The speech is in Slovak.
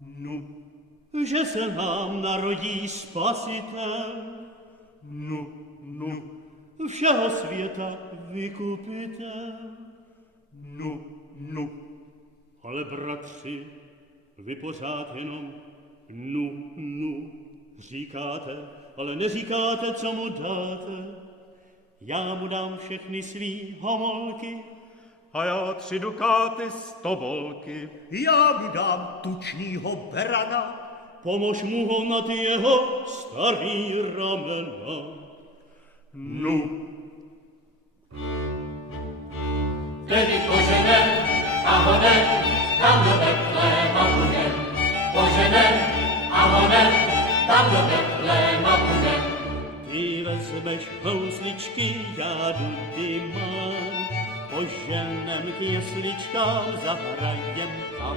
Nu, že se nám narodí Spasitel, nu, všeho světa vykupitel, nu, ale bratři, vy pořád jenom nu, říkáte, ale neříkáte, co mu dáte. Já mu dám všechny svý homolky a já 3 dukáty z tobolky. Já mu dám tučnýho berana, pomož mu ho na ty jeho starý ramena. Nu. Tedy poženem a honem, tam do Betléma budem. Poženem a honem, tam do Betléma budem. Ty vezmeš housličky, já dudy mám, poženem k jesličkám, zahrajem tam.